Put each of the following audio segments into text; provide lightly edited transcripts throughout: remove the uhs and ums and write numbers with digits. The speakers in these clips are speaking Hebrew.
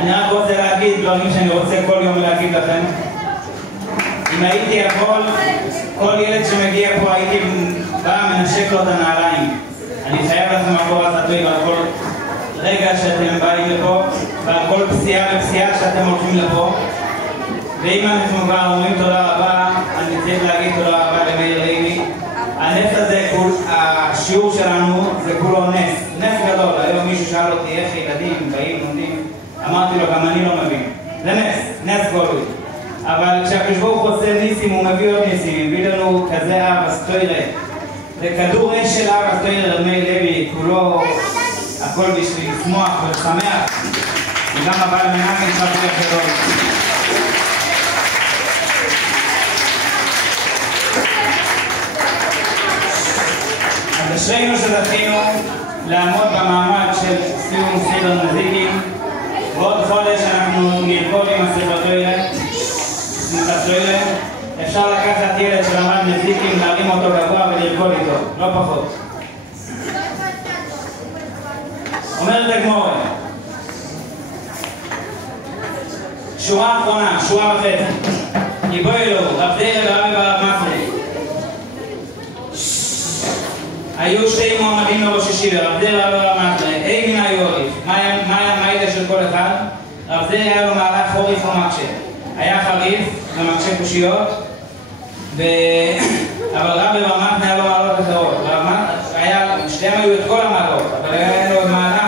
אני רק רוצה להגיד דברים שאני רוצה כל יום להגיד לכם. אם הייתי יכול, כל ילד שמגיע פה הייתי בא מנשק לו את הנעליים. אני חייב לכם עבור הסטויים על כל רגע שאתם באים לפה ועל כל פסיעה ופסיעה שאתם הולכים לפה. ואם אנחנו כבר אומרים תודה רבה, אני צריך להגיד תודה רבה למאיר לוי. הנס הזה, השיעור שלנו זה כולו נס, נס גדול. היום מישהו שאל אותי איך ילדים באים לומדים, אמרתי לו גם אני לא מבין. זה נס, נס גדול. אבל כשהקדוש ברוך הוא עושה ניסים הוא מביא עוד ניסים, מביא לנו כזה אבס תוירה. זה כדור אש של אבס תוירה למאיר לוי, כולו הכל בשביל לשמוח ולשמח. וגם הבעל מנחם שפיר גדול. אשרינו שזכינו לעמוד במעמד של סיום סדר נזיקים. בעוד חודש אנחנו נרקוד עם הספר תוירה. אפשר לקחת ילד שלמד נזיקים, להרים אותו גבוה ולרקוד איתו, לא פחות. אומרת הגמרא, שורה אחרונה, שורה וחצי. יבואי לו, רב זירא ורבי ברב מסרי. היו שתי מועמדים לראש ישיבה, רב זירא ורב מסרי. אי מן היו עריף. מה הידע של כל אחד? רב זירא היה לו מהלך חוריף ומקשה. היה חריף ומקשה קושיות, אבל רב ברב מסרי היה לו מעלות אחרות. שתיהם היו את כל המעלות, אבל היה לו מהלך,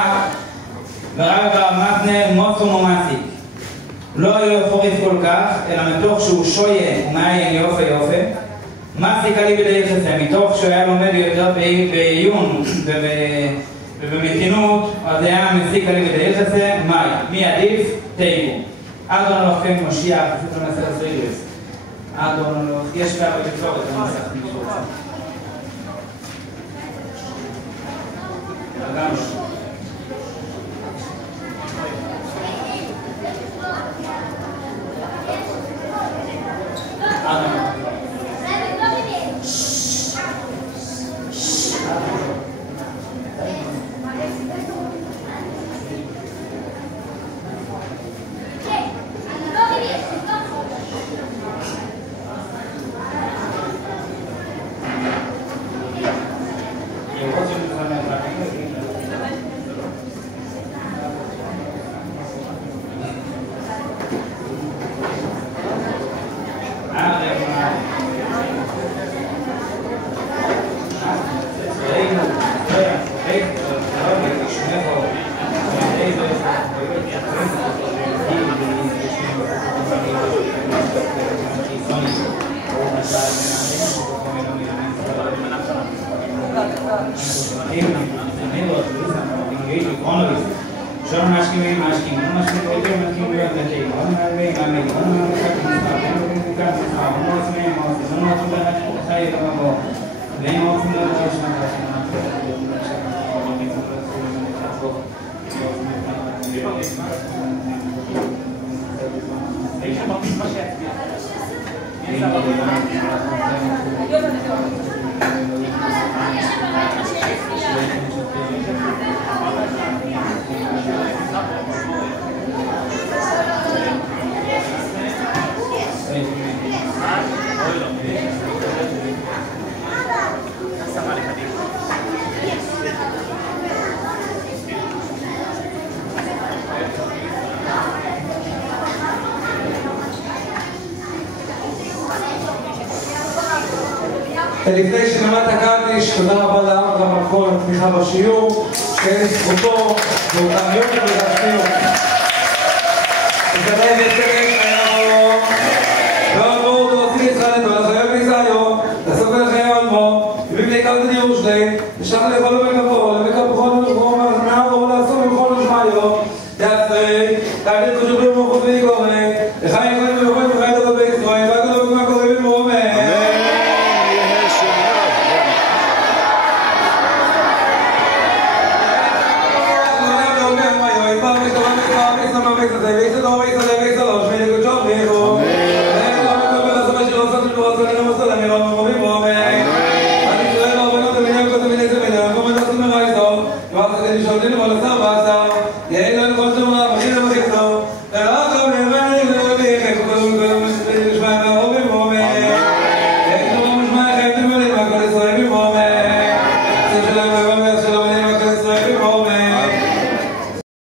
ורב ברב מסרי מוסו מומסי. לא היו חוריף כל כך, אלא מתוך שהוא שויה ומעיין יופה יופה. מסי קלי בדי חסה, מתוך שהוא היה לומד יותר בעיון ובמתינות, אז היה מסיק קלי בדי חסה, מי עדיף? תיגו. אדון הלוחם משיח, פשוט לא נסה לסריגס. אדון הלוחם, יש כבר בקצורת, אני מסך נשאר. אדם לא. לפני שנעמת הקדיש, תודה רבה לעם גם על כל התמיכה בשיעור, שאין זכותו באותם יום ולהשמיעו. ותראה ותראה חייו, ועבור דורסי יצחנתו, לחייב ניסיון, לעסוק לחייב על מו, ובבלי קלת דיור שלי, ושם לאכול ובקפו, ובקפו ובקפו, ומעבור לעסוק ובכל נשמעיו, תעשרי, תעלית כושבים ומחוץ ויקורי, לחיים חיים ובכל וחיים דודו בישראל, והגדול וכמה קוראים ומאמן. שלהם,